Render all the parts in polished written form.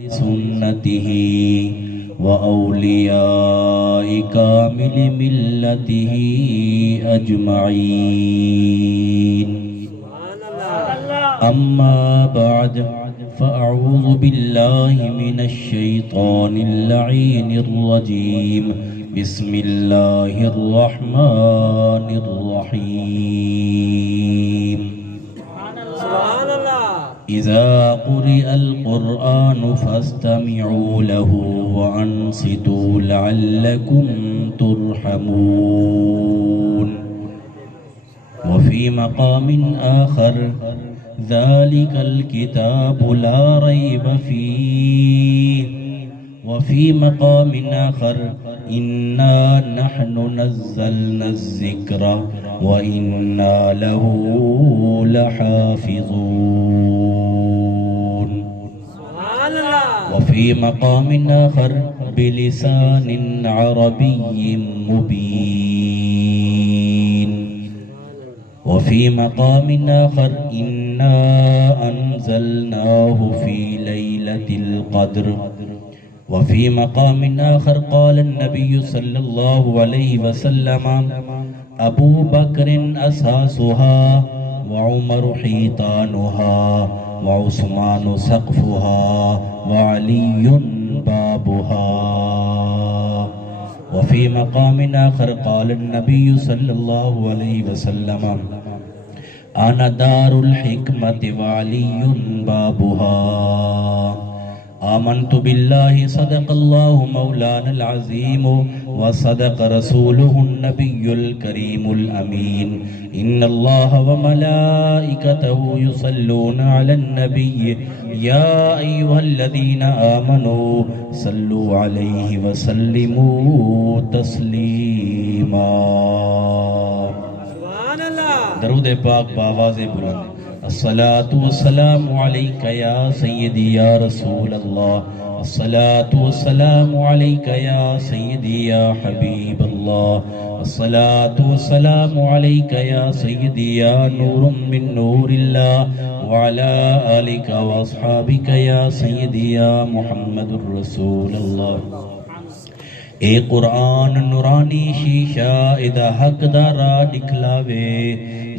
سنته وأولياء كامل ملته أجمعين. أما بعد فأعوذ بالله من الشيطان اللعين الرجيم. بسم الله الرحمن الرحيم. إذا قرئ القرآن فاستمعوا له وأنصتوا لعلكم ترحمون. وفي مقام آخر ذلك الكتاب لا ريب فيه. وفي مقام آخر إنا نحن نزلنا الذكر وإنا له لحافظون. وفي مقام آخر بلسان عربي مبين. وفي مقام آخر إنا أنزلناه في ليلة القدر. وفي مقام آخر قال النبي صلى الله عليه وسلم أبو بكر أساسها وعمر حيطانها وعثمان سقفها وعلي بابها. وفي مقام آخر قال النبي صلى الله عليه وسلم أنا دار الحكمة وعلي بابها. آمنت بالله صدق الله مولانا العظيم وصدق رسوله النبي الكريم الأمين. إن الله وملائكته يصلون على النبي يا أيها الذين آمنوا صلوا عليه وسلموا تسليما. درود پاک بآواز بلند. الصلاة والسلام عليك يا سيدي يا رسول الله. الصلاة والسلام عليك يا سيدي يا حبيب الله. الصلاة والسلام عليك يا سيدي يا نور من نور الله. وعلى آلك وأصحابك يا سيدي يا محمد رسول الله. اے قرآن نورانی شیشہ ادا حق دا راہ دکھلاوے.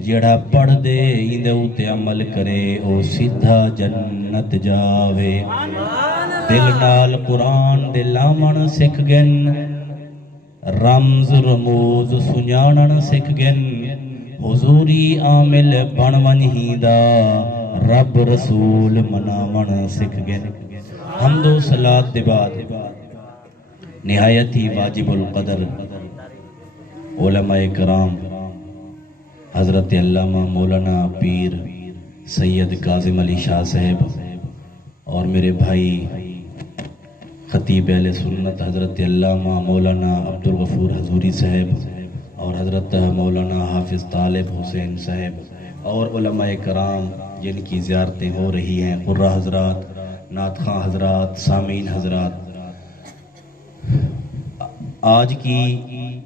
جڑا پڑھ دے اندے اتے عمل کرے او سیدھا جنت جاوے. دل نال قرآن دے لامن سکھ گن. رمز رموز سنجانن سکھ گن. حضوری عامل بن ونہیدا رب رسول مناون سکھ گن. حمد و صلاۃ دے بعد نہایت ہی واجب القدر علماء کرام حضرت علامہ مولانا پیر سید کاظم علی شاہ صاحب اور میرے بھائی خطیب اہل سنت حضرت علامہ مولانا عبدالغفور حضوری صاحب اور حضرت مولانا حافظ طالب حسین صاحب اور علماء کرام جن کی زیارتیں ہو رہی ہیں، قرہ حضرات، نعت خواں حضرات، سامعین حضرات. آج کی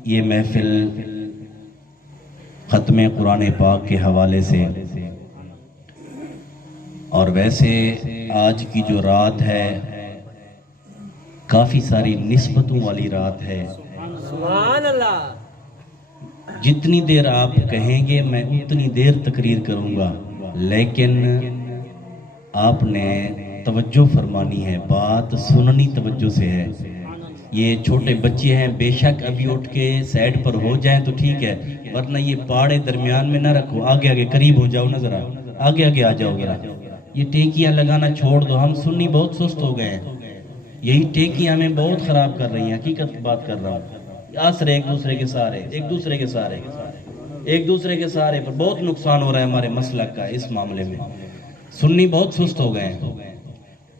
یہ محفل ختم قرآن پاک کے حوالے سے اور ویسے آج کی جو رات ہے کافی ساری نسبتوں والی رات ہے. سبحان اللہ. جتنی دیر آپ کہیں گے میں اتنی دیر تقریر کروں گا، لیکن آپ نے توجہ فرمانی ہے، بات سننی توجہ سے ہے. یہ چھوٹے بچے ہیں، بے شک ابھی اٹھ کے سائڈ پر ہو جائیں تو ٹھیک ہے، ورنہ یہ پاڑے درمیان میں نہ رکھو. آگے آگے قریب ہو جاؤ نا، ذرا آگے آگے آ جاؤ. ذرا یہ ٹیکیاں لگانا چھوڑ دو. ہم سنی بہت سست ہو گئے ہیں، یہی ٹیکیاں ہمیں بہت خراب کر رہی ہیں. حقیقت بات کر رہا ہوں. آسرے ایک دوسرے کے سارے ایک دوسرے پر بہت نقصان ہو رہا ہے ہمارے مسلک کا. اس معاملے میں سنی بہت سست ہو گئے ہیں.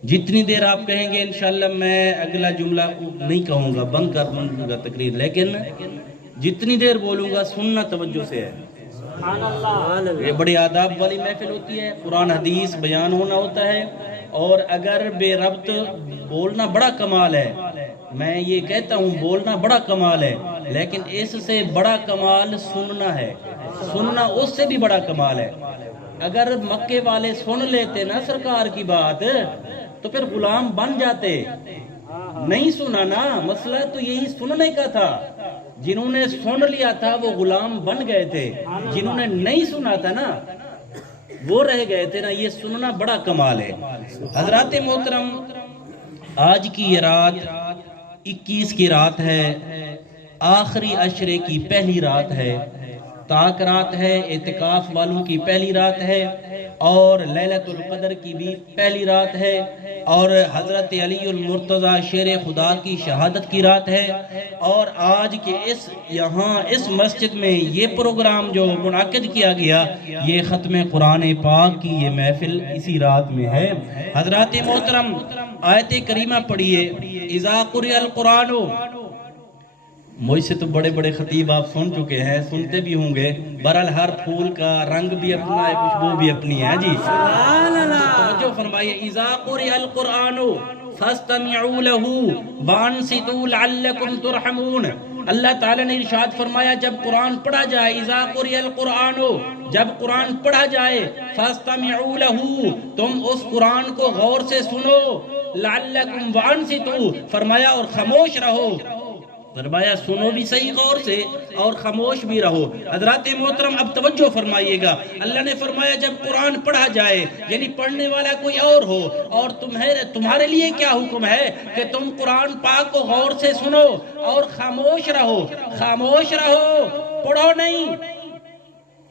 جتنی دیر آپ کہیں گے انشاءاللہ میں اگلا جملہ نہیں کہوں گا، بند کر دوں گا تقریر، لیکن جتنی دیر بولوں گا سننا توجہ سے ہے. یہ بڑی آداب والی محفل ہوتی ہے، قرآن حدیث بیان ہونا ہوتا ہے، اور اگر بے ربط بولنا بڑا کمال ہے. میں یہ کہتا ہوں بولنا بڑا کمال ہے، لیکن اس سے بڑا کمال سننا ہے. سننا اس سے بھی بڑا کمال ہے. اگر مکے والے سن لیتے نا سرکار کی بات تو پھر غلام بن جاتے. نہیں سنا نا, مسئلہ تو یہی سننے کا تھا. جنہوں نے سن لیا تھا وہ غلام بن گئے تھے, جنہوں نے نہیں سنا تھا نا وہ رہ گئے تھے نا. یہ سننا بڑا کمال ہے. حضرات محترم, آج کی یہ رات 21 کی رات ہے, آخری عشرے کی پہلی رات ہے, تاک رات ہے, اعتکاف والوں کی پہلی رات ہے, اور لیلۃ القدر کی بھی پہلی رات ہے, اور حضرت علی المرتضی شیر خدا کی شہادت کی رات ہے. اور آج کے اس مسجد میں یہ پروگرام جو منعقد کیا گیا, یہ ختم قرآن پاک کی یہ محفل اسی رات میں ہے. حضرات محترم, آیت کریمہ پڑھیے, اذا قرئ القرآن. مجھ سے تو بڑے بڑے خطیب آپ سن چکے ہیں, سنتے بھی ہوں گے. برحال ہر پھول کا رنگ بھی اپنا ہے, خوشبو بھی اپنی ہے. جی توجہ فرمائیے, اذا قرئ القرآن فاستمعوا له وانصتوا لعلکم ترحمون. اللہ تعالیٰ نے ارشاد فرمایا جب قرآن پڑھا جائے, اذا قرئ القرآن, جب قرآن پڑھا جائے, فاستمعوا له, تم اس قرآن کو غور سے سنو, لعلکم وانصتوا, فرمایا اور خاموش رہو. فرمایا سنو بھی صحیح غور سے اور خاموش بھی رہو. حضرات محترم اب توجہ فرمائیے گا, اللہ نے فرمایا جب قرآن پڑھا جائے, یعنی پڑھنے والا کوئی اور ہو, اور تمہارے لیے کیا حکم ہے کہ تم قرآن پاک کو غور سے سنو اور خاموش رہو. خاموش رہو, پڑھو نہیں.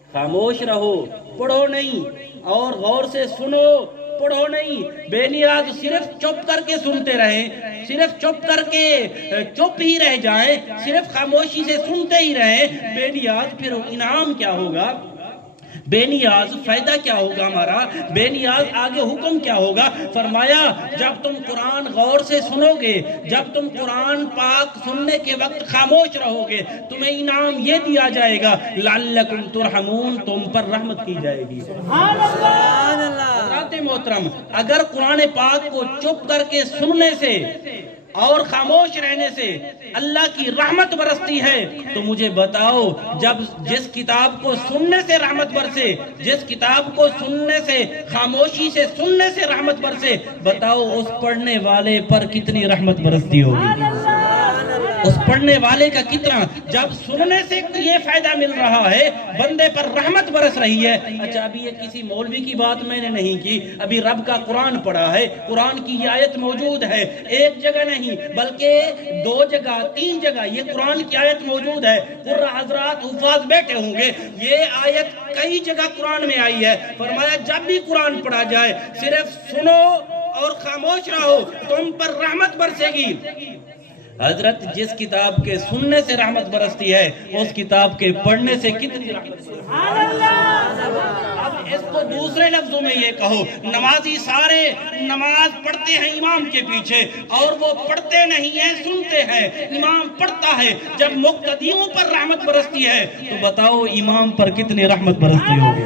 خاموش رہو, پڑھو نہیں, اور غور سے سنو, پڑھو نہیں. بے نیاز صرف چپ کر کے سنتے رہیں, صرف چپ کر کے چپ ہی رہ جائیں, صرف خاموشی سے سنتے ہی رہیں, بے نیاز پھر انعام کیا ہوگا, بے نیاز فائدہ کیا ہوگا ہمارا, بے نیاز آگے حکم کیا ہوگا. فرمایا جب تم قرآن غور سے سنو گے, جب تم قرآن پاک سننے کے وقت خاموش رہو گے, تمہیں انعام یہ دیا جائے گا, لعلکم ترحمون, تم پر رحمت کی جائے گی. سبحان اللہ. حضرات محترم, اگر قرآن پاک کو چپ کر کے سننے سے اور خاموش رہنے سے اللہ کی رحمت برستی ہے, تو مجھے بتاؤ جب جس کتاب کو سننے سے رحمت برسے, جس کتاب کو سننے سے, خاموشی سے سننے سے رحمت برسے, بتاؤ اس پڑھنے والے پر کتنی رحمت برستی ہوگی, اس پڑھنے والے کا کتنا. جب سننے سے یہ فائدہ مل رہا ہے, بندے پر رحمت برس رہی ہے. اچھا ابھی یہ کسی مولوی کی بات میں نے نہیں کی, ابھی رب کا قرآن پڑھا ہے, قرآن کی یہ آیت موجود ہے, ایک جگہ نہیں بلکہ 2 جگہ 3 جگہ یہ قرآن کی آیت موجود ہے. قرآن حضرات حفاظ بیٹھے ہوں گے, یہ آیت کئی جگہ قرآن میں آئی ہے. فرمایا جب بھی قرآن پڑھا جائے صرف سنو اور خاموش رہو, تم پر رحمت برسے گی. حضرت جس کتاب کے سننے سے رحمت برستی ہے, اس کتاب کے پڑھنے سے کتنی رحمت. سبحان اللہ. اب اس کو دوسرے لفظوں میں یہ کہو, نمازی سارے نماز پڑھتے ہیں امام کے پیچھے, اور وہ پڑھتے نہیں ہیں, سنتے ہیں. امام پڑھتا ہے, جب مقتدیوں پر رحمت برستی ہے تو بتاؤ امام پر کتنی رحمت برستی ہوگی.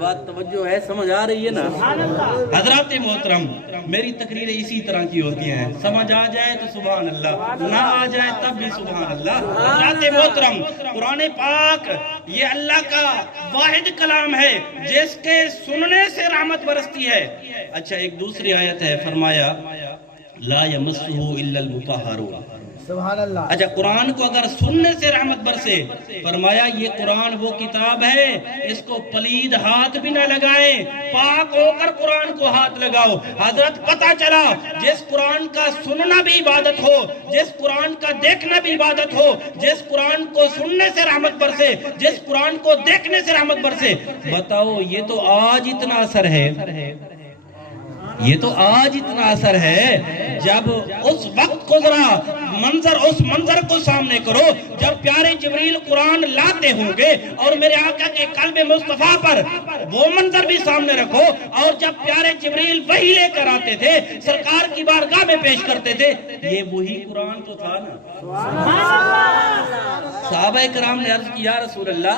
بات توجہ ہے, سمجھ آ رہی ہے نا. حضرات محترم, میری تقریریں اسی طرح کی ہوتی ہیں, سمجھ آ جائے تو سبحان اللہ, نہ آ جائے تب بھی سبحان اللہ. حضرات محترم, قرآن پاک یہ اللہ کا واحد کلام ہے جس کے سننے سے رحمت برستی ہے. اچھا ایک دوسری آیت ہے, فرمایا لا یمسہ الا المطہرون. سبحان اللہ. اچھا قرآن کو اگر سننے سے رحمت برسے, فرمایا یہ قرآن وہ کتاب ہے اس کو پلید ہاتھ بھی نہ لگائیں, پاک ہو کر قرآن کو ہاتھ لگاؤ. حضرت پتہ چلا جس قرآن کا سننا بھی عبادت ہو, جس قرآن کا دیکھنا بھی عبادت ہو, جس قرآن کو سننے سے رحمت برسے, جس قرآن کو دیکھنے سے رحمت برسے, بتاؤ یہ تو آج اتنا اثر ہے, یہ تو آج اتنا اثر ہے. جب اس وقت کو ذرا اس منظر کو سامنے کرو جب پیارے جبریل قرآن لاتے ہوں گے, اور میرے آقا کے قلب مصطفیٰ پر وہ منظر بھی سامنے رکھو, اور جب پیارے جبریل وحی لے کر آتے تھے, سرکار کی بارگاہ میں پیش کرتے تھے, یہ وہی قرآن تو تھا نا. صحابہ کرام نے عرض کیا, یا رسول اللہ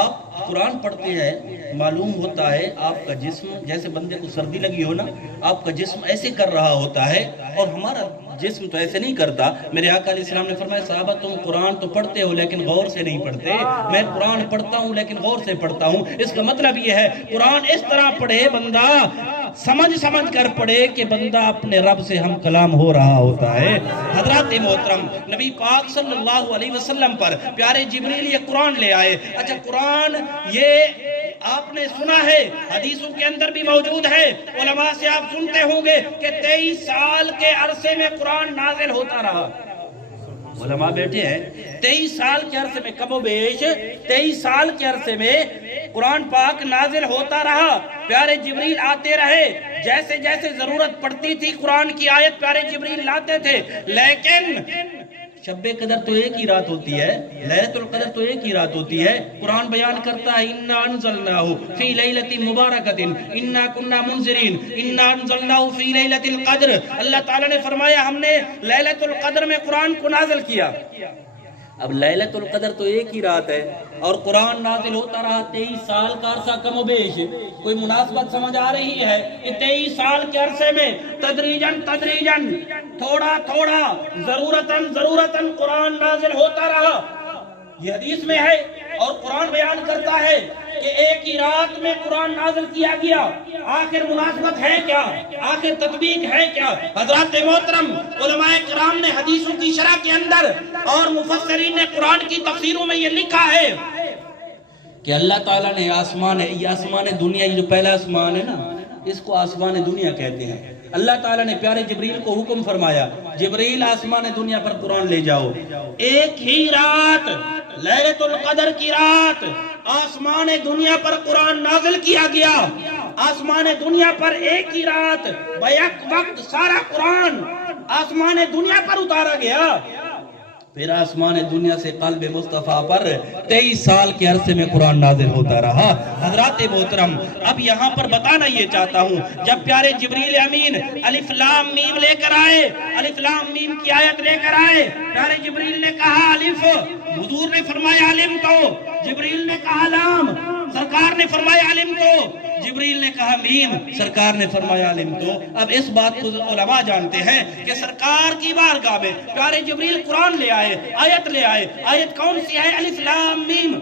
آپ قرآن پڑھتے ہیں, معلوم ہوتا ہے آپ کا جسم جیسے بندے کو سردی لگی ہو نا, آپ کا جسم ایسے کر رہا ہوتا ہے اور ہمارا جسم تو ایسے نہیں کرتا. میرے آقا علیہ السلام نے فرمایا صحابہ تم قرآن تو پڑھتے ہو لیکن غور سے نہیں پڑھتے, میں قرآن پڑھتا ہوں لیکن غور سے پڑھتا ہوں. اس کا مطلب یہ ہے قرآن اس طرح پڑھے بندہ سمجھ کر پڑھے کہ بندہ اپنے رب سے ہم کلام ہو رہا ہوتا ہے۔ حضرات محترم، نبی پاک صلی اللہ علیہ وسلم پر پیارے جبریل یہ قرآن لے آئے۔ اچھا قرآن یہ آپ نے سنا ہے، حدیثوں کے اندر بھی موجود ہے، علماء سے آپ سنتے ہوں گے کہ 23 سال کے عرصے میں قرآن نازل ہوتا رہا۔ علماء بیٹھے ہیں، 23 سال کے عرصے میں کم و بیش 23 سال کے عرصے میں قرآن پاک نازل ہوتا رہا۔ پیارے جبریل آتے رہے، جیسے جیسے ضرورت پڑتی تھی قرآن کی آیت پیارے جبریل لاتے تھے، لیکن شب قدر تو ایک ہی رات ہوتی ہے، لیلۃ القدر تو ایک ہی رات ہوتی ہے۔ قرآن بیان کرتا ہے انا انزلناہ فی لیلۃ مبارکۃ انا کنا منذرین انا انزلناہ فی لیلۃ القدر۔ اللہ تعالیٰ نے فرمایا ہم نے لیلۃ القدر میں قرآن کو نازل کیا۔ اب لیلۃ القدر تو ایک ہی رات ہے اور قرآن نازل ہوتا رہا 23 سال کا عرصہ کم و بیش۔ کوئی مناسبت سمجھ آ رہی ہے کہ 23 سال کے عرصے میں تدریجاً تھوڑا ضرورتاً قرآن نازل ہوتا رہا۔ یہ حدیث میں ہے اور قرآن بیان کرتا ہے کہ ایک ہی رات میں قرآن نازل کیا گیا۔ آخر مناسبت ہے کیا؟ آخر تطبیق ہے کیا؟ حضرات محترم، علماء کرام نے حدیثوں کی شرح کے اندر اور مفسرین نے قرآن کی تفسیروں میں یہ لکھا ہے کہ اللہ تعالیٰ نے یہ آسمان دنیا، یہ جو پہلا آسمان ہے نا، اس کو آسمان دنیا کہتے ہیں۔ اللہ تعالیٰ نے پیارے جبریل کو حکم فرمایا جبریل آسمان دنیا پر قرآن لے جاؤ۔ ایک ہی رات، لیلۃ القدر کی رات، آسمان دنیا پر قرآن نازل کیا گیا۔ آسمان دنیا پر ایک ہی رات بیک وقت سارا قرآن آسمان دنیا پر اتارا گیا۔ پھر آسمان دنیا سے قلب مصطفیٰ پر 23 سال کے عرصے میں قرآن نازل ہوتا رہا۔ حضرات محترم، اب یہاں پر بتانا یہ چاہتا ہوں، جب پیارے جبریل امین الف لام میم لے کر آئے، الف لام میم کی آیت لے کر آئے، پیارے جبریل نے کہا الف، حضور نے فرمایا علم تو، جبریل نے کہا لام، سرکار نے فرمایا علم تو، جبریل نے کہا میم، سرکار نے فرمایا علم تو۔ اب اس بات کو علماء جانتے ہیں کہ سرکار کی بارگاہ میں پیارے جبریل قرآن لے آئے، آیت لے آئے۔ آیت کون سی ہے؟ الف لام میم۔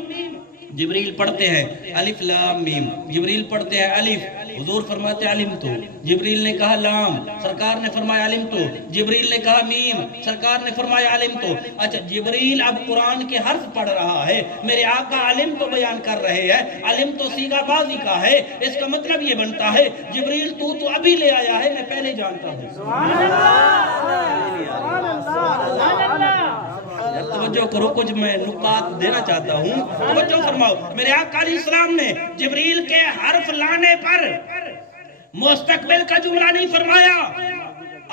جبریل پڑھتے ہیں الف لام میم، جبریل پڑھتے ہیں الف، حضور فرماتے ہیں علم تو، جبریل نے کہا لام، سرکار نے فرمایا علم تو، جبریل نے کہا میم، سرکار نے فرمایا علم تو۔ اچھا جبریل اب قرآن کے حرف پڑھ رہا ہے، میرے آقا علم تو بیان کر رہے ہیں، علم تو صیغہ بازی کا ہے، اس کا مطلب یہ بنتا ہے جبریل تو ابھی لے آیا ہے، میں پہلے جانتا ہوں۔ سبحان اللہ، توجہ کرو، کچھ میں نکات دینا چاہتا ہوں، توجہ فرماؤ۔ میرے آقا علیہ السلام نے جبریل کے حرف لانے پر مستقبل کا جملہ نہیں فرمایا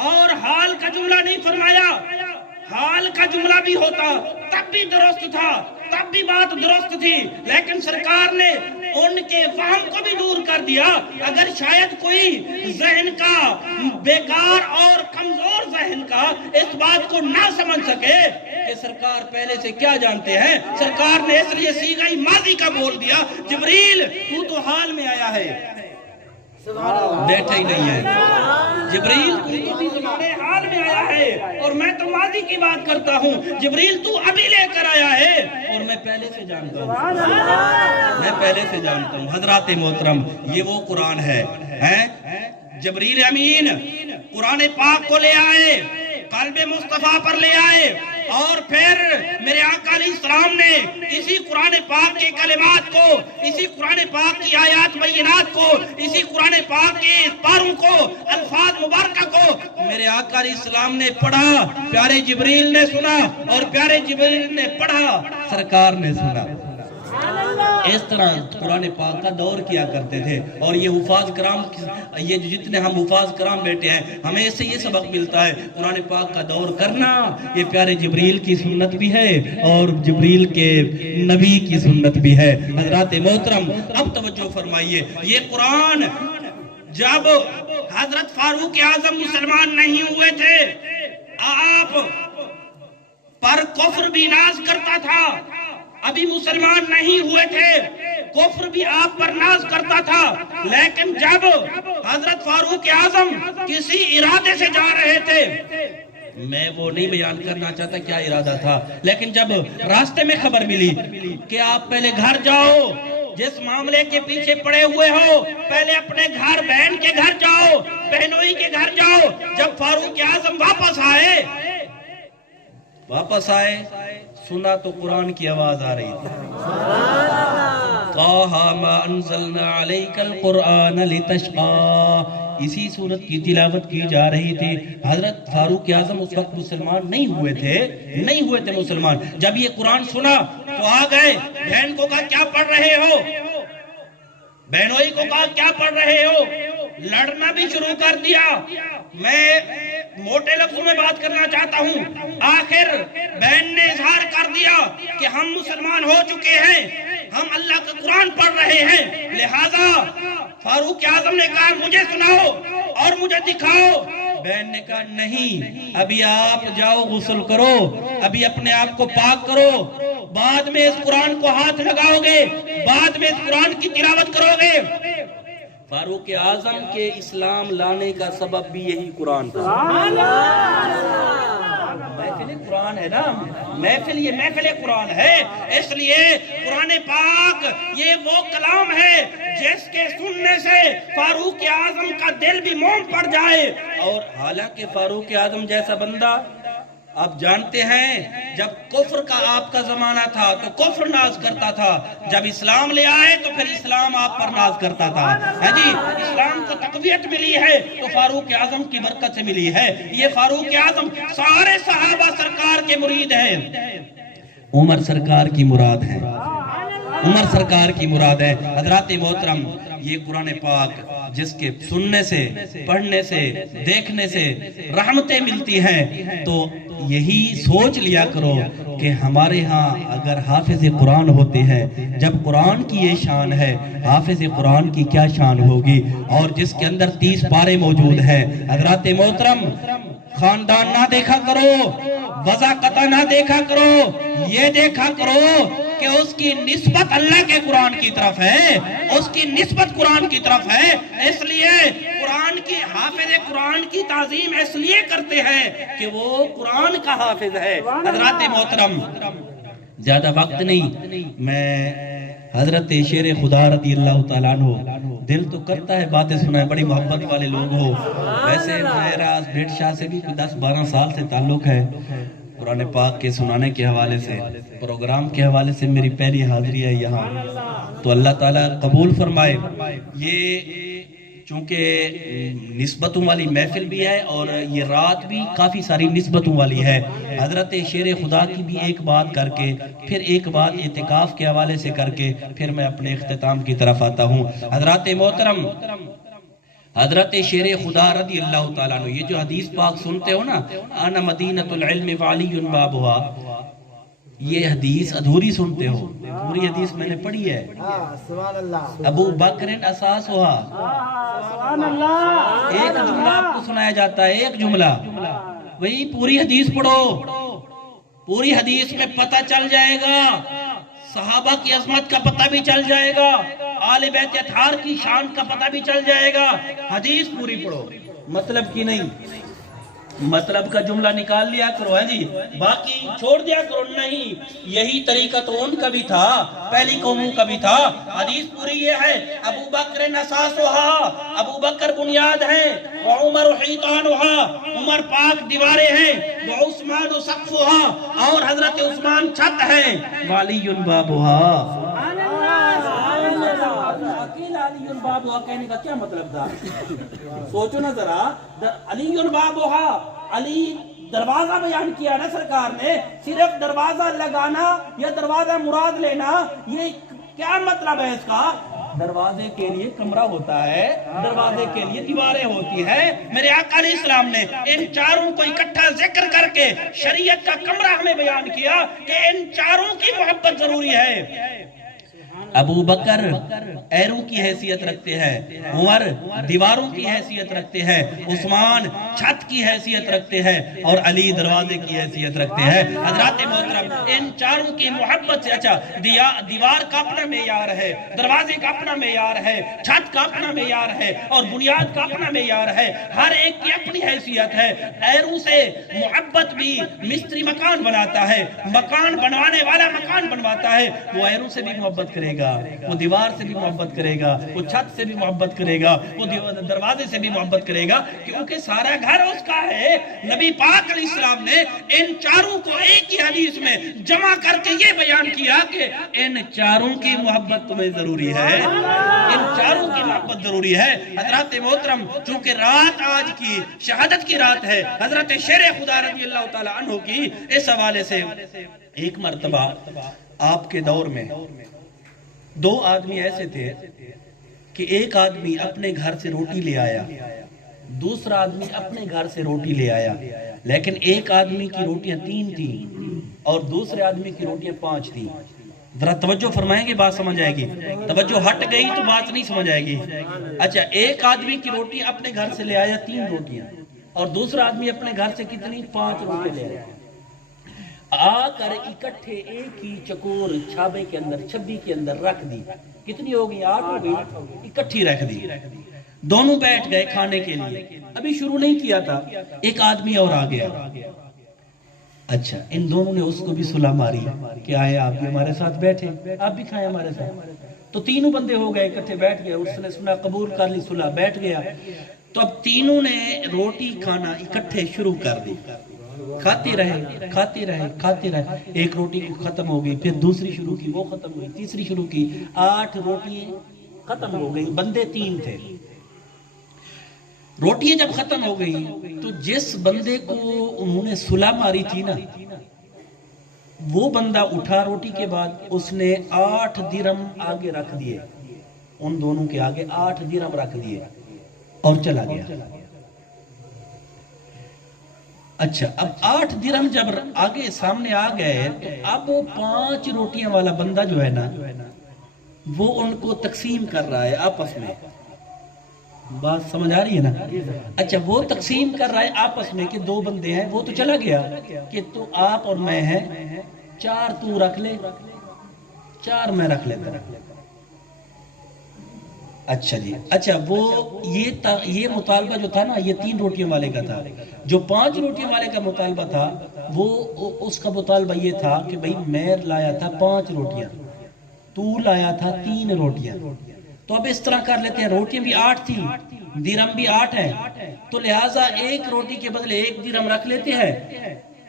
اور حال کا جملہ نہیں فرمایا۔ حال کا جملہ بھی ہوتا تب بھی درست تھا، تب بھی بات درست تھی، لیکن سرکار نے ان کے فہم کو بھی دور کر دیا۔ اگر شاید کوئی ذہن کا بیکار اور کمزور ذہن کا اس بات کو نہ سمجھ سکے کہ سرکار پہلے سے کیا جانتے ہیں، سرکار نے اس لیے صیغہ ماضی کا بول دیا، جبریل تو حال میں آیا ہے، بیٹھا ہی نہیں ہے، جبریل تو بھی زمانے حال میں آیا ہے اور میں تو ماضی کی بات کرتا ہوں، جبریل تو ابھی لے کر آیا ہے اور میں پہلے سے جانتا ہوں، میں پہلے سے جانتا ہوں۔ حضرات محترم، یہ وہ قرآن ہے، جبریل امین قرآن پاک کو لے آئے، قلب مصطفیٰ پر لے آئے اور پھر میرے آقا علیہ السلام نے اسی قرآن پاک کے کلمات کو، اسی قرآن پاک کی آیات بینات کو، اسی قرآن پاک کے پاروں کو، الفاظ مبارکہ کو میرے آقا علیہ السلام نے پڑھا، پیارے جبریل نے سنا اور پیارے جبریل نے پڑھا، سرکار نے سنا۔ اس طرح قرآن پاک کا دور کیا کرتے تھے اور یہ حفاظ کرام، یہ جتنے ہم حفاظ کرام بیٹھے ہیں، ہمیں اس سے یہ سبق ملتا ہے، قرآن پاک کا دور کرنا یہ پیارے جبریل کی سنت بھی ہے اور جبریل کے نبی کی سنت بھی ہے۔ حضرات محترم، اب توجہ فرمائیے، یہ قرآن جب حضرت فاروق اعظم مسلمان نہیں ہوئے تھے، آپ پر کفر بھی ناز کرتا تھا، ابھی مسلمان نہیں ہوئے تھے، کفر بھی آپ پر ناز کرتا تھا، لیکن جب حضرت فاروق اعظم کسی ارادے سے جا رہے تھے، میں وہ نہیں بیان کرنا چاہتا کیا ارادہ تھا، لیکن جب راستے میں خبر ملی کہ آپ پہلے گھر جاؤ جس معاملے کے پیچھے پڑے ہوئے ہو پہلے اپنے گھر بہن کے گھر جاؤ، بہنوئی کے گھر جاؤ۔ جب فاروق اعظم واپس آئے سنا تو قرآن کی آواز آ رہی تھی، طٰہٰ مَا أَنزَلْنَا عَلَيْكَ الْقُرْآنَ لِتَشْقَىٰ، اسی صورت کی تلاوت کی جا رہی تھی۔ حضرت فاروق اعظم اس وقت مسلمان نہیں ہوئے تھے مسلمان۔ جب یہ قرآن سنا تو آ گئے، بہن کو کہا کیا پڑھ رہے ہو، بہنوئی کو کہا کیا پڑھ رہے ہو، لڑنا بھی شروع کر دیا۔ میں موٹے لفظوں میں بات کرنا چاہتا ہوں، آخر بہن نے اظہار کر دیا کہ ہم مسلمان ہو چکے ہیں، ہم اللہ کا قرآن پڑھ رہے ہیں، لہذا فاروق اعظم نے کہا مجھے سناؤ اور مجھے دکھاؤ۔ بہن نے کہا نہیں، ابھی آپ جاؤ غسل کرو، ابھی اپنے آپ کو پاک کرو، بعد میں اس قرآن کو ہاتھ لگاؤ گے، بعد میں اس قرآن کی تلاوت کرو گے۔ فاروق اعظم کے اسلام لانے کا سبب بھی یہی قرآن تھا۔ محفل قرآن ہے نا، یہ محفل قرآن ہے، اس لیے قرآن پاک یہ وہ کلام ہے جس کے سننے سے فاروق اعظم کا دل بھی موم پڑ جائے۔ اور حالانکہ فاروق اعظم جیسا بندہ، آپ جانتے ہیں جب کفر کا آپ کا زمانہ تھا تو کفر ناز کرتا تھا، جب اسلام لے آئے تو پھر اسلام آپ پر ناز کرتا تھا۔ ہے جی، اسلام کو تقویت ملی ہے تو فاروق اعظم کی برکت سے ملی ہے۔ یہ فاروق اعظم سارے صحابہ سرکار کے مرید ہیں، عمر سرکار کی مراد ہے، عمر سرکار کی مراد ہے۔ حضرات محترم، یہ قرآن پاک جس کے سننے سے، پڑھنے سے، دیکھنے سے رحمتیں ملتی ہیں، تو یہی سوچ لیا کرو کہ ہمارے ہاں اگر حافظ قرآن ہوتے ہیں، جب قرآن کی یہ شان ہے، حافظ قرآن کی کیا شان ہوگی، اور جس کے اندر 30 پارے موجود ہیں۔ حضرات محترم، خاندان نہ دیکھا کرو، وضاقت نہ دیکھا کرو، یہ دیکھا کرو کہ اس کی نسبت اللہ کے قرآن کی طرف ہے، اس کی نسبت قرآن کی طرف ہے۔ اس لیے قرآن کی حافظ قرآن کی تعظیم اس لیے کرتے ہیں کہ وہ قرآن کا حافظ ہے۔ حضرات محترم، زیادہ وقت نہیں، میں حضرت شیر خدا رضی اللہ تعالیٰ عنہ، دل تو کرتا ہے باتیں سنائیں، بڑی محبت والے لوگ ہو، ویسے میرا بھیٹ شاہ سے بھی 10-12 سال سے تعلق ہے، قرآن پاک کے سنانے کے حوالے سے، پروگرام کے حوالے سے میری پہلی حاضری ہے یہاں، تو اللہ تعالیٰ قبول فرمائے۔ یہ چونکہ نسبتوں والی محفل بھی ہے اور یہ رات بھی کافی ساری نسبتوں والی ہے۔ حضرت شیر خدا کی بھی ایک بات کر کے، پھر ایک بات اعتکاف کے حوالے سے کر کے، پھر میں اپنے اختتام کی طرف آتا ہوں۔ حضرات محترم، حضرت شیر خدا رضی اللہ تعالیٰ عنہ، یہ جو حدیث پاک سنتے ہو نا، انا مدینۃ العلم وعلی بابھا، یہ حدیث ادھوری سنتے ہو، پوری حدیث میں نے پڑھی ہے۔ ابو بکر اساس ہوا، ایک جملہ آپ کو سنایا جاتا ہے، ایک جملہ، وہی پوری حدیث پڑھو، پوری حدیث میں پتہ چل جائے گا، صحابہ کی عظمت کا پتہ بھی چل جائے گا، آل بیت اطہار کی شان کا پتہ بھی چل جائے گا۔ حدیث پوری پڑھو، مطلب کی نہیں، مطلب کا جملہ نکال لیا کرو ہے جی، باقی چھوڑ دیا کرو نہیں۔ یہی طریقہ تو ان کا بھی تھا، پہلی قوموں کا بھی تھا۔ حدیث پوری یہ ہے، ابو بکر اساسھا، ابو بکر بنیاد ہیں، وعمر حیطانھا، عمر پاک دیواریں ہیں، وعثمان سقفھا، اور حضرت عثمان چھت ہیں، وعلی بابھا۔ اکیلا علی بابھا کہنے کا کیا مطلب تھا؟ سوچو نا ذرا، علی بابھا، علی دروازہ بیان کیا نا سرکار نے، صرف دروازہ لگانا یا دروازہ مراد لینا، یہ کیا مطلب ہے اس کا؟ دروازے کے لیے کمرہ ہوتا ہے، دروازے کے لیے دیواریں ہوتی ہیں۔ میرے آقا علیہ السلام نے ان چاروں کو اکٹھا ذکر کر کے شریعت کا کمرہ ہمیں بیان کیا کہ ان چاروں کی محبت ضروری ہے۔ ابو بکر ایروں کی حیثیت رکھتے ہیں، عمر دیواروں کی حیثیت رکھتے ہیں، عثمان چھت کی حیثیت رکھتے ہیں، اور علی دروازے کی حیثیت رکھتے ہیں۔ حضرات محترم، ان چاروں کی محبت سے، اچھا دیوار کا اپنا معیار ہے، دروازے کا اپنا معیار ہے، چھت کا اپنا معیار ہے، اور بنیاد کا اپنا معیار ہے، ہر ایک کی اپنی حیثیت ہے۔ ایروں سے محبت بھی مستری مکان بناتا ہے، مکان بنوانے والا مکان بنواتا ہے، وہ ایروں سے بھی محبت کرے گا۔ گا، وہ دیوار سے بھی محبت کرے گا، وہ چھت سے بھی محبت کرے گا، وہ دروازے سے بھی محبت کرے گا، کیونکہ سارا گھر اس کا ہے۔ نبی پاک علیہ السلام نے ان چاروں کو ایک ہی حدیث میں جمع کر کے یہ بیان کیا کہ ان چاروں کی محبت تمہیں ضروری ہے، ان چاروں کی محبت ضروری ہے۔ حضرات محترم، چونکہ رات آج کی شہادت کی رات ہے حضرت شیر خدا رضی اللہ تعالی عنہ کی، اس حوالے سے ایک مرتبہ آپ کے دور میں دو آدمی ایسے تھے کہ ایک آدمی اپنے گھر سے روٹی لے آیا، دوسرا آدمی اپنے گھر سے روٹی لے آیا، لیکن ایک آدمی کی روٹیاں 3 تھیں اور دوسرے آدمی کی روٹیاں 5 تھیں۔ ذرا توجہ فرمائیں گے، بات سمجھ آئے گی، توجہ ہٹ گئی تو بات نہیں سمجھ آئے گی۔ اچھا، ایک آدمی کی روٹی اپنے گھر سے لے آیا 3 روٹیاں، اور دوسرا آدمی اپنے گھر سے کتنی 5 روٹیاں لے آیا، آ کر اکٹھے ایک ہی چکور چھابے کے اندر، چھبی کے اندر رکھ دی۔ کتنی ہو گئی؟ 8 ہو گئی، اکٹھی رکھ دی۔ دونوں بیٹھ گئے کھانے کے لیے، ابھی شروع نہیں کیا تھا، ایک آدمی اور آ گیا۔ اچھا، ان دونوں نے اس کو بھی صلح ماری کہ آئے آپ بھی ہمارے ساتھ بیٹھے، آپ بھی کھائیں ہمارے ساتھ۔ تو تینوں بندے ہو گئے، اکٹھے بیٹھ گئے، اس نے سنا قبول کر لی، صلح، بیٹھ گیا۔ تو اب تینوں نے روٹی کھانا اکٹھے شروع کر دی، کھاتے رہے کھاتے رہے کھاتے رہے، ایک روٹی ختم ہو گئی، پھر دوسری شروع کی، وہ ختم ہوئی، تیسری شروع کی، 8 روٹی ختم ہو گئی۔ بندے 3 تھے، روٹیاں جب ختم ہو گئی تو جس بندے کو انہوں نے صلح ماری تھی نا، وہ بندہ اٹھا روٹی کے بعد، اس نے 8 درہم آگے رکھ دیے، ان دونوں کے آگے 8 درہم رکھ دیے اور چلا گیا۔ اچھا، اب 8 درہم جب آگے سامنے آ گئے تو اب 5 روٹیاں والا بندہ جو ہے نا، وہ ان کو تقسیم کر رہا ہے آپس میں۔ بات سمجھ آ رہی ہے نا؟ اچھا، وہ تقسیم کر رہا ہے آپس میں کہ 2 بندے ہیں، وہ تو چلا گیا کہ تو آپ اور میں ہیں، 4 تو رکھ لے، 4 میں رکھ لیتا ہوں۔ اچھا جی، اچھا، وہ یہ مطالبہ جو تھا نا، یہ 3 روٹیوں والے کا تھا۔ جو 5 روٹیوں والے کا مطالبہ تھا، وہ اس کا مطالبہ یہ تھا کہ بھئی میں لایا تھا 5 روٹیاں، تو لایا تھا 3 روٹیاں، تو اب اس طرح کر لیتے ہیں، روٹیاں بھی 8 تھیں، درہم بھی 8 ہیں، تو لہٰذا ایک روٹی کے بدلے 1 درہم رکھ لیتے ہیں،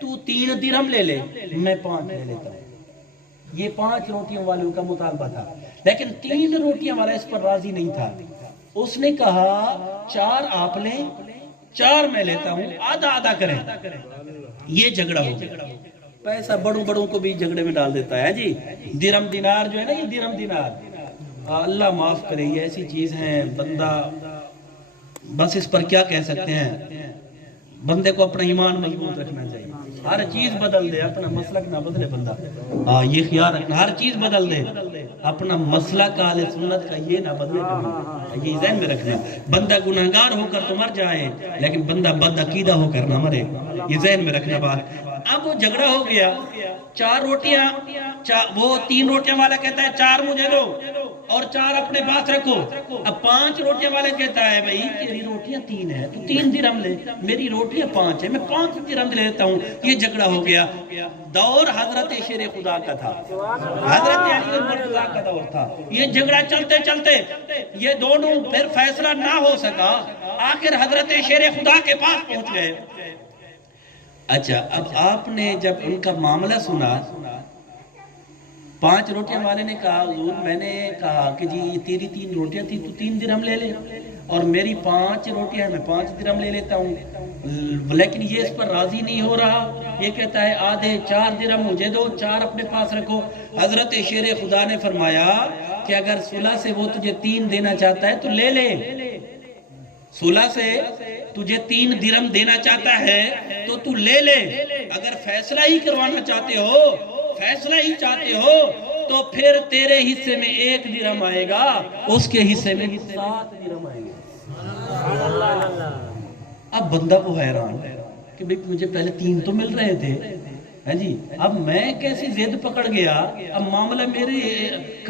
تو 3 درہم لے لے، میں 5 لے لیتا ہوں۔ یہ 5 روٹیوں والوں کا مطالبہ تھا، لیکن 3 روٹیاں والا اس پر راضی نہیں تھا۔ اس نے کہا 4 آپ لیں، 4 میں لیتا ہوں، آدھا آدھا کریں۔ یہ جھگڑا ہو گیا۔ پیسہ بڑوں بڑوں کو بھی جھگڑے میں ڈال دیتا ہے جی۔ درہم دینار جو ہے نا، یہ درہم دینار، اللہ معاف کرے، یہ ایسی چیز ہے، بندہ بس اس پر کیا کہہ سکتے ہیں، بندے کو اپنا ایمان مضبوط رکھنا چاہیے۔ ہر چیز بدل دے، اپنا مسلک نہ بدلے بندہ، یہ خیال رکھنا، ہر چیز بدل دے، اپنا مسلک اہل سنت کا یہ نہ بدلے کبھی، یہ ذہن میں رکھنا۔ بندہ گناہگار ہو کر تو مر جائے، لیکن بندہ بد عقیدہ ہو کر نہ مرے، یہ ذہن میں رکھنا بات۔ اب وہ جھگڑا ہو گیا، 4 روٹیاں، وہ 3 روٹیاں والا کہتا ہے 4 مجھے دو اور 4 اپنے پاس رکھو۔ اب 5 روٹیاں والے کہتا ہے بھئی تیری روٹیاں 3 ہیں، تو 3 درہم لے، میری روٹیاں 5 ہیں، میں 5 درہم لے لیتا ہوں۔ یہ جھگڑا ہو گیا۔ دور حضرت شیر خدا کا تھا، حضرت علی مرتضیٰ کا دور تھا۔ یہ جھگڑا چلتے چلتے یہ دونوں پھر فیصلہ نہ ہو سکا، آخر حضرت شیر خدا کے پاس پہنچ گئے۔ اچھا، اب آپ نے جب ان کا معاملہ سنا، 5 روٹیاں والے نے کہا حضور میں نے کہا کہ جی تیری 3 روٹیاں تھی تو 3 درہم لے لے، اور میری 5 روٹیاں میں 5 درہم لے لیتا ہوں، لیکن یہ اس پر راضی نہیں ہو رہا، یہ کہتا ہے آدھے 4 درہم مجھے دو، 4 اپنے پاس رکھو۔ حضرت شیر خدا نے فرمایا کہ اگر صلح سے وہ تجھے 3 دینا چاہتا ہے تو لے لے، صلح سے تجھے 3 درہم دینا چاہتا ہے تو تو لے لے، اگر فیصلہ ہی کروانا چاہتے ہو، فیصلہ ہی چاہتے ہو، تو پھر تیرے حصے میں 1 درہم آئے گا، اس کے حصے میں 7 درہم آئے گا۔ اب بندہ کو حیران کہ بھئی مجھے پہلے 3 تو مل رہے تھے، ہے جی، اب میں کیسی ضد پکڑ گیا، اب معاملہ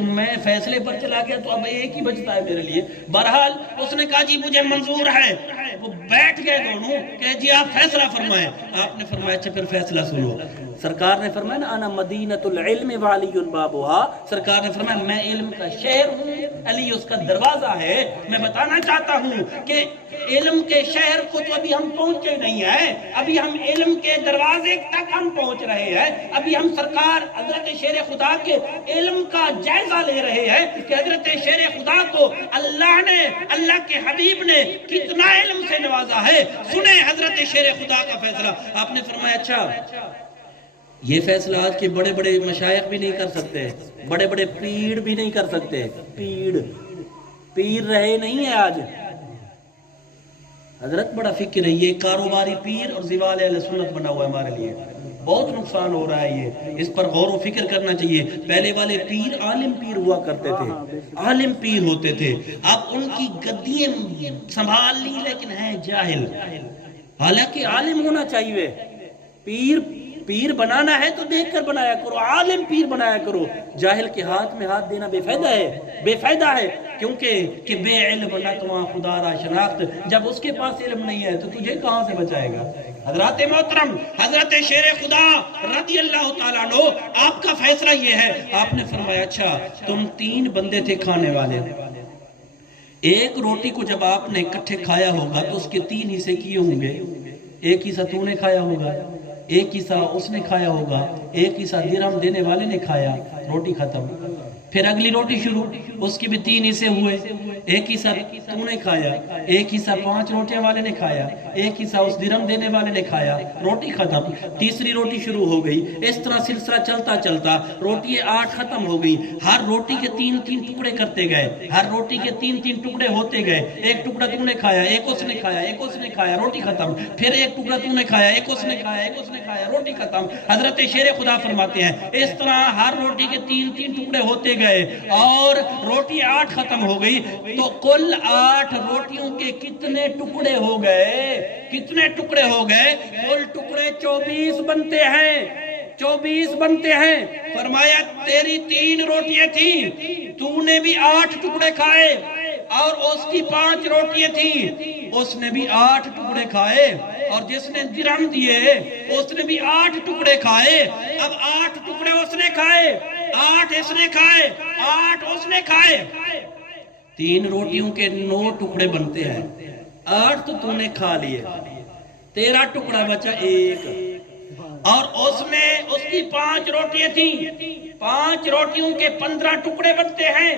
میں فیصلے پر چلا گیا تو اب ایک ہی بچتا ہے میرے لیے۔ بہرحال اس نے کہا جی مجھے منظور ہے۔ وہ بیٹھ گئے دونوں کہ جی آپ فیصلہ فرمائیں۔ آپ نے فرمایا اچھا پھر فیصلہ سنو، سرکار نے فرمایا نا انا مدینۃ العلم وعلی بابھا، سرکار نے فرمایا میں علم کا شہر ہوں، علی اس کا دروازہ ہے۔ میں بتانا چاہتا ہوں کہ علم کے شہر کو تو ابھی ہم پہنچے نہیں ہیں، ابھی ہم علم کے دروازے تک ہم پہنچ رہے ہیں، ابھی ہم سرکار حضرت شیر خدا کے علم کا جائزہ لے رہے ہیں کہ حضرت شیر خدا کو اللہ نے، اللہ کے حبیب نے کتنا علم سے نوازا ہے۔ سنیں حضرت شیر خدا کا فیصلہ۔ آپ نے فرمایا اچھا یہ فیصلہ آج کے بڑے بڑے مشائخ بھی نہیں کر سکتے، بڑے بڑے پیر بھی نہیں کر سکتے، پیر رہے نہیں ہیں آج۔ حضرت بڑا فکر ہے، یہ کاروباری پیر اور زوال اہل سنت بنا ہوا ہے ہمارے لیے، بہت نقصان ہو رہا ہے یہ، اس پر غور و فکر کرنا چاہیے۔ پہلے والے پیر عالم پیر ہوا کرتے تھے، عالم پیر ہوتے تھے، اب ان کی گدیاں سنبھال لی لیکن ہیں جاہل، حالانکہ عالم ہونا چاہیے۔ پیر بنانا ہے تو دیکھ کر بنایا کرو، عالم پیر بنایا کرو، جاہل کے ہاتھ میں ہاتھ دینا بے فائدہ ہے، بے فائدہ ہے، کیونکہ کہ بے علم نتواں خدا را شناخت، جب اس کے پاس علم نہیں ہے تو تجھے کہاں سے بچائے گا۔ حضرات محترم، حضرت شیر خدا رضی اللہ تعالیٰ عنہ، آپ کا فیصلہ یہ ہے، آپ نے فرمایا اچھا تم 3 بندے تھے کھانے والے، ایک روٹی کو جب آپ نے اکٹھے کھایا ہوگا تو اس کے 3 حصے کیے ہوں گے، ایک حصہ تو نے کھایا ہوگا، ایک حصہ اس نے کھایا ہوگا، ایک حصہ درہم دینے والے نے کھایا، روٹی ختم۔ پھر اگلی روٹی شروع، اس کی بھی 3 حصے ہوئے، ایک حصہ تو نے کھایا، ایک حصہ 5 روٹیاں والے نے کھایا، ایک حصہ اس درہم دینے والے نے کھایا، روٹی ختم۔ تیسری روٹی شروع ہو گئی، اس طرح سلسلہ چلتا چلتا روٹی 8 ختم ہو گئی، ہر روٹی کے 3 ٹکڑے کرتے گئے، ہر روٹی کے 3 ٹکڑے ہوتے گئے، ایک ٹکڑا تو نے کھایا، ایک اس نے کھایا، ایک اس نے کھایا، روٹی ختم۔ پھر ایک ٹکڑا تو نے کھایا، ایک اس نے کھایا، ایک اس نے کھایا، روٹی ختم۔ حضرت شیر خدا فرماتے ہیں اس طرح ہر روٹی کے 3 ٹکڑے ہوتے گئے اور روٹی 8 ختم ہو گئی، تو کل 8 روٹیوں کے کتنے ٹکڑے ہو گئے؟ کتنے ٹکڑے ہو گئے؟ کل ٹکڑے 24 بنتے ہیں، 24 بنتے ہیں۔ فرمایا تیری 3 روٹیاں تھیں، تو نے بھی 8 ٹکڑے کھائے، اور اس کی 5 روٹیاں تھیں، اس نے بھی 8 ٹکڑے کھائے، اور جس نے درہم دیے اس نے بھی 8 ٹکڑے کھائے۔ اب 8 ٹکڑے اس نے کھائے، 8 اس نے کھائے، 8 اس نے کھائے، 3 روٹیوں کے 9 ٹکڑے بنتے ہیں، 8 تو نے کھا لیے، تیرا ٹکڑا بچا 1، اور اس کی 5 روٹیاں تھیں، 5 روٹیوں کے 15 ٹکڑے بنتے ہیں،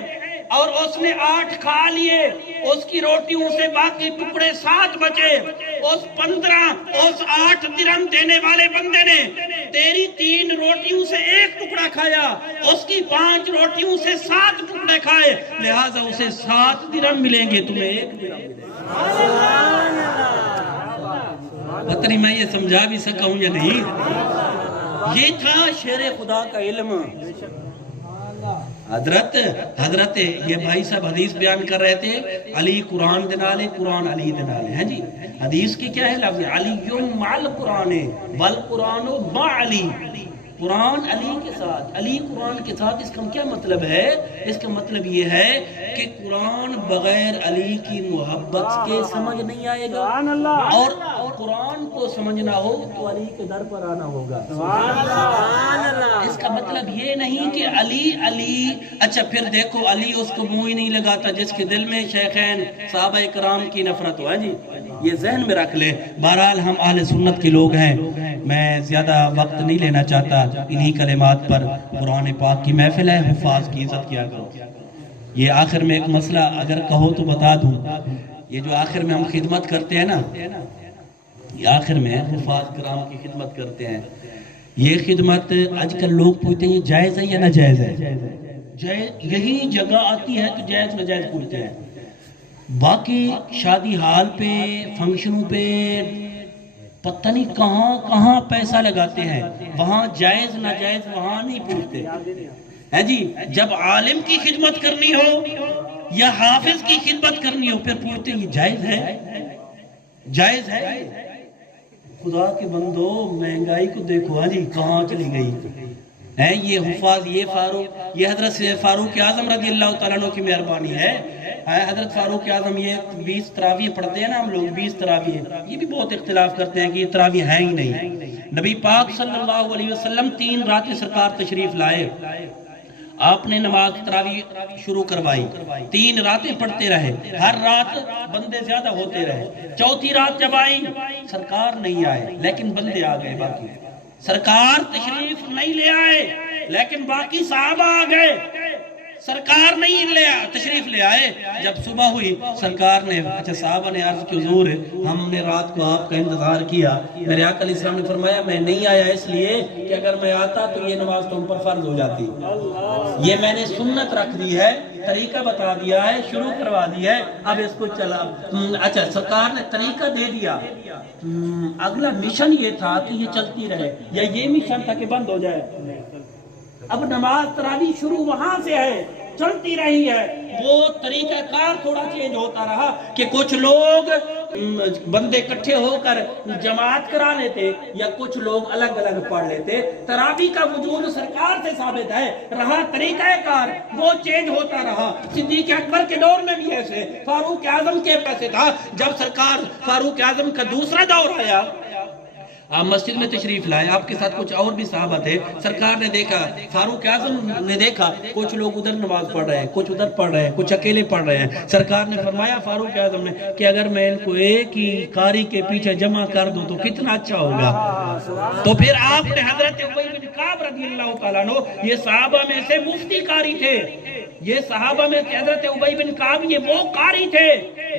اور اس نے 8 کھا لیے، اس کی روٹیوں سے باقی ٹکڑے 7 بچے، اس 8 درہم دینے والے بندے نے تیری 3 روٹیوں سے 1 ٹکڑا کھایا، اس کی 5 روٹیوں سے 7 ٹکڑے کھائے، لہٰذا اسے 7 درہم ملیں گے، تمہیں 1 درہم ملے گا۔ پتہ نہیں میں یہ سمجھا بھی سکا ہوں یا نہیں۔ یہ تھا شیر خدا کا علم۔ حضرت یہ بھائی صاحب حدیث بیان کر رہے تھے، علی قرآن دنالے، قرآن علی دنالے ہیں جی۔ حدیث کی کیا ہے لفظ؟ علی مع القرآن والقرآن مع علی، قرآن علی کے ساتھ، علی قرآن کے ساتھ۔ اس کا کیا مطلب ہے؟ اس کا مطلب یہ ہے کہ قرآن بغیر علی کی محبت کے سمجھ نہیں آئے گا، اور قرآن کو سمجھنا ہو تو علی کے در پر آنا ہوگا۔ اس کا مطلب یہ نہیں کہ علی اچھا پھر دیکھو علی اس کو منہ ہی نہیں لگاتا جس کے دل میں شیخین صحابہ کرام کی نفرت ہو، جی یہ ذہن میں رکھ لے۔ بہرحال ہم اہل سنت کے لوگ ہیں، میں زیادہ وقت نہیں لینا چاہتا، انہی کلمات پر قرآن پاک کی محفل ہے، حفاظ کی عزت کیا کرو۔ یہ آخر میں ایک مسئلہ اگر کہو تو بتا دوں، یہ جو آخر میں ہم خدمت کرتے ہیں نا، یہ آخر میں حفاظ کرام کی خدمت کرتے ہیں، یہ خدمت آج کل لوگ پوچھتے ہیں یہ جائز ہے یا ناجائز ہے؟ یہی جگہ آتی ہے تو جائز ناجائز پوچھتے ہیں، باقی شادی حال پہ، فنکشنوں پہ پتہ نہیں کہاں پیسہ لگاتے ہیں، وہاں جائز ناجائز وہاں نہیں پوچھتے ہے جی۔ جب عالم کی خدمت کرنی ہو یا حافظ کی خدمت کرنی ہو پھر پوچھتے ہیں یہ جائز ہے، جائز ہے۔ خدا کے بندو مہنگائی کو دیکھو جی کہاں چلی گئی ہے۔ یہ حفاظ، یہ فاروق، یہ حضرت فاروق اعظم رضی اللہ تعالیٰ عنہ کی مہربانی ہے۔ حضرت فاروق اعظم یہ 20 تراویح پڑھتے ہیں نا ہم لوگ، 20 تراویح، یہ بھی بہت اختلاف کرتے ہیں کہ یہ تراویح ہیں ہی نہیں، نبی پاک صلی اللہ علیہ وسلم 3 راتیں سرکار تشریف لائے، آپ نے نماز تراویح شروع کروائی، 3 راتیں پڑھتے رہے، ہر رات بندے زیادہ ہوتے رہے، 4تھی رات جب آئی سرکار نہیں آئے لیکن بندے آ گئے، باقی سرکار تشریف نہیں لے آئے لیکن باقی صحابہ آ گئے، سرکار نہیں تشریف لے آئے۔ جب صبح ہوئی سرکار نے صحابہ نے عرض کی حضور ہم نے رات کو آپ کا انتظار کیا، میرے آقا علیہ السلام نے فرمایا میں نہیں آیا اس لیے کہ اگر میں آتا تو یہ نماز تم پر فرض ہو جاتی، یہ میں نے سنت رکھ دی ہے، طریقہ بتا دیا ہے، شروع کروا دی ہے، اب اس کو چلا۔ اچھا سرکار نے طریقہ دے دیا، اگلا مشن یہ تھا کہ یہ چلتی رہے، یا یہ مشن تھا کہ بند ہو جائے؟ اب نماز تراویح شروع وہاں سے ہے، چلتی رہی ہے، وہ طریقہ کار تھوڑا چینج ہوتا رہا کہ کچھ لوگ بندے اکٹھے ہو کر جماعت کرا لیتے یا کچھ لوگ الگ الگ پڑھ لیتے۔ تراویح کا وجود سرکار سے ثابت ہے، رہا طریقہ کار وہ چینج ہوتا رہا۔ صدیق اکبر کے دور میں بھی ایسے، فاروق اعظم کے پیسے تھا، جب سرکار فاروق اعظم کا دوسرا دور آیا آپ مسجد میں تشریف لائے، آپ کے ساتھ کچھ اور بھی صحابہ تھے، سرکار نے دیکھا، فاروق اعظم نے دیکھا کچھ لوگ ادھر نماز پڑھ رہے ہیں، کچھ ادھر پڑھ رہے ہیں، کچھ اکیلے پڑھ رہے ہیں۔ سرکار نے فرمایا فاروق اعظم نے کہ اگر میں ان کو ایک ہی قاری کے پیچھے جمع کر دوں تو کتنا اچھا ہوگا۔ تو پھر آپ نے حضرت ابی بن کعب رضی اللہ تعالیٰ عنہ، یہ صحابہ میں سے مفتی قاری تھے، یہ صحابہ میں حضرت ابی بن کعب یہ وہ قاری تھے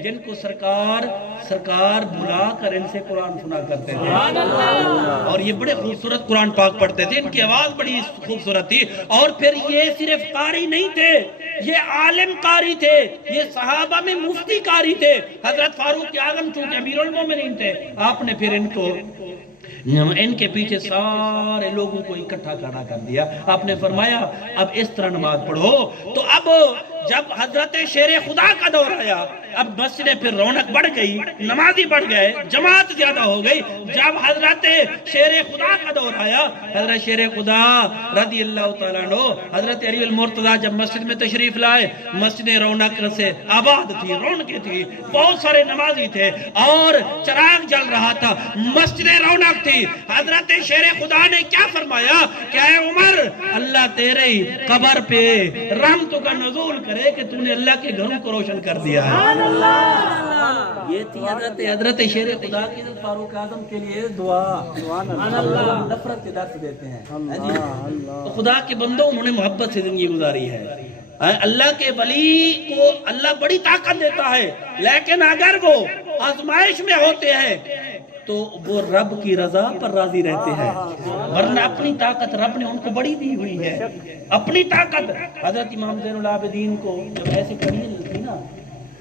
جن کو سرکار بلا کر ان سے قرآن سنا کرتے تھے، اور یہ بڑے خوبصورت قرآن پاک پڑھتے تھے، ان کی آواز بڑی خوبصورت تھی۔ اور پھر یہ صرف قاری نہیں تھے، یہ عالم قاری تھے، یہ صحابہ میں مفتی قاری تھے۔ حضرت فاروق اعظم چونکہ امیر المومنین تھے، آپ نے پھر ان کے پیچھے سارے لوگوں کو اکٹھا کھڑا کر دیا، آپ نے فرمایا اب اس طرح نماز پڑھو۔ تو اب جب حضرت شیر خدا کا دور آیا، اب مسجد پھر رونق بڑھ گئی، نمازی بڑھ گئے، جماعت زیادہ ہو گئی۔ جب حضرت شیر خدا کا دور آیا، حضرت شیر خدا رضی اللہ تعالیٰ عنہ، حضرت علی المرتضیٰ جب مسجد میں تشریف لائے، مسجد رونق سے آباد تھی، رونقیں تھی، بہت سارے نمازی تھے اور چراغ جل رہا تھا، مسجد رونق تھی۔ حضرت شیر خدا نے کیا فرمایا کہ اے عمر، اللہ تیرے قبر پہ رحمتوں کا نزول کرے کہ تو نے اللہ کے گھروں کو روشن کر دیا ہے۔ یہ تھی حضرت شیر خدا کی فاروق اعظم کے لیے دعا، نفرت کے درس دیتے ہیں۔ تو خدا کے بندوں، انہوں نے محبت سے زندگی گزاری ہے۔ اللہ کے ولی کو اللہ بڑی طاقت دیتا ہے، لیکن اگر وہ آزمائش میں ہوتے ہیں تو وہ رب کی رضا پر راضی رہتے ہیں، ورنہ اپنی طاقت رب نے ان کو بڑی دی ہوئی ہے، اپنی طاقت۔ حضرت امام زین العابدین کو جب ایسے کڑی تھی نا،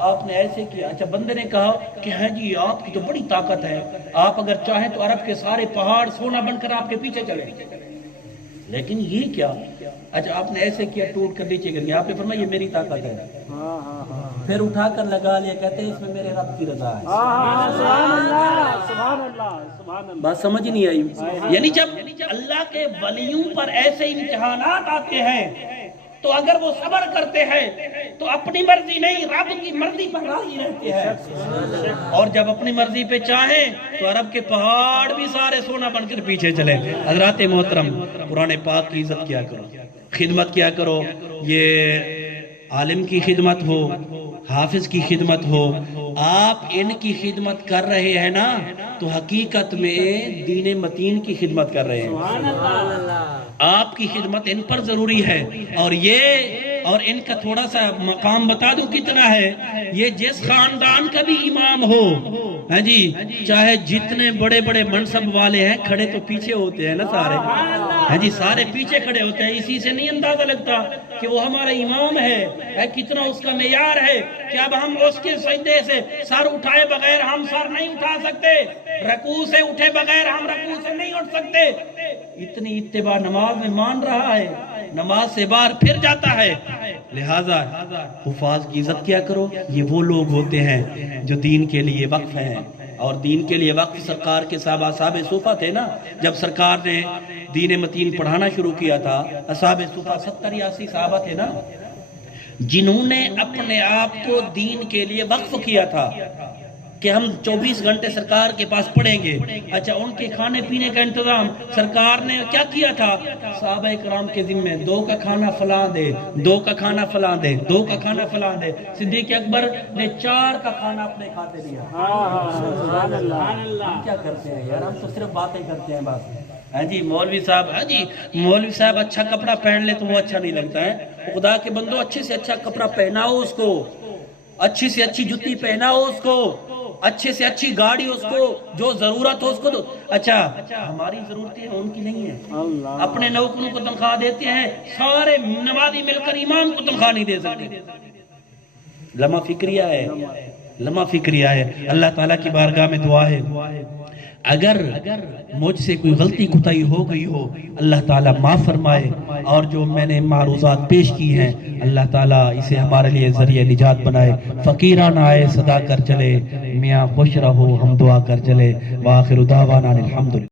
آپ نے ایسے کیا، اچھا بندے نے کہا کہ ہے جی آپ کی تو بڑی طاقت ہے، آپ اگر چاہیں تو عرب کے سارے پہاڑ سونا بن کر آپ کے پیچھے چلے، لیکن یہ کیا؟ اچھا آپ نے ایسے کیا، ٹوٹ کر نیچے گر گیا، آپ نے فرمایا یہ میری طاقت ہے، پھر اٹھا کر لگا لیا، کہتے ہیں اس میں میرے رب کی رضا ہے۔ بات سمجھ نہیں آئی؟ یعنی جب اللہ کے ولیوں پر ایسے امتحانات آتے ہیں تو اگر وہ صبر کرتے ہیں تو اپنی مرضی نہیں، رب کی مرضی پر راضی رہتے ہیں، اور جب اپنی مرضی پہ چاہیں تو عرب کے پہاڑ بھی سارے سونا بن کر پیچھے چلے۔ حضرات محترم، قرآن پاک کی عزت کیا کرو، خدمت کیا کرو، یہ عالم کی خدمت ہو، حافظ کی خدمت ہو، آپ ان کی خدمت کر رہے ہیں نا تو حقیقت میں دین متین کی خدمت کر رہے ہیں۔ آپ کی خدمت ان پر ضروری ہے، اور ان کا تھوڑا سا مقام بتا دوں کتنا ہے، یہ جس خاندان کا بھی امام ہو، ہاں جی، چاہے جتنے بڑے بڑے منصب والے ہیں، کھڑے تو پیچھے ہوتے ہیں نا سارے، ہاں جی، سارے پیچھے کھڑے ہوتے ہیں۔ اسی سے نہیں اندازہ لگتا کہ وہ ہمارا امام ہے، کتنا اس کا معیار ہے کہ اب ہم اس کے سجدے سے سر اٹھائے بغیر ہم سر نہیں اٹھا سکتے، رکوع سے اٹھے بغیر ہم رکوع سے نہیں اٹھ سکتے۔ اتنی اتباع نماز میں مان رہا ہے، نماز سے باہر پھر جاتا ہے۔ لہٰذا حفاظ کی عزت کیا کرو، یہ وہ لوگ ہوتے ہیں جو دین کے لیے وقف ہیں، اور دین کے لیے وقف سرکار کے صحابہ اصحاب صوفہ تھے نا، جب سرکار نے دین متین پڑھانا شروع کیا تھا، اصحاب صوفہ 70-80 صحابہ تھے نا، جنہوں نے اپنے آپ کو دین کے لیے وقف کیا تھا۔ کہ ہم 24 گھنٹے سرکار کے پاس پڑھیں گے. اچھا ان کے کھانے پینے کا انتظام سرکار نے کیا کیا تھا؟ صحابہ کرام کے ذمہ 2 کا کھانا فلاں دے، 2 کا کھانا فلاں دے، 2 کا کھانا فلاں دے. صدیق اکبر نے 4 کا کھانا اپنے کھاتے دیا. سبحان اللہ. ہم کیا کرتے ہیں یار؟ ہم تو صرف باتیں کرتے ہیں بس. ہاں جی مولوی صاحب، ہاں جی مولوی صاحب اچھا کپڑا پہن لے تو وہ اچھا نہیں لگتا ہے. خدا کے بندو اچھے سے اچھا کپڑا پہناؤ اس کو، اچھی سے اچھی جوتی پہناؤ اس کو، اچھے سے اچھی گاڑی اس کو، جو ضرورت ہو اس کو دو. اچھا ہماری ضرورتیں ہیں ان کی نہیں ہیں. اپنے نوکروں کو تنخواہ دیتے ہیں، سارے نمازی مل کر امام کو تنخواہ نہیں دے سکتے. لمحہ فکریہ ہے، لمحہ فکریہ ہے. اللہ تعالیٰ کی بارگاہ میں دعا ہے اگر مجھ سے کوئی غلطی کوتاہی ہو گئی ہو اللہ تعالیٰ معاف فرمائے، اور جو میں نے معروضات پیش کی ہیں اللہ تعالیٰ اسے ہمارے لیے ذریعہ نجات بنائے. فقیران آئے صدا کر چلے، میاں خوش رہو ہم دعا کر چلے. وآخر دعوانا الحمدللہ.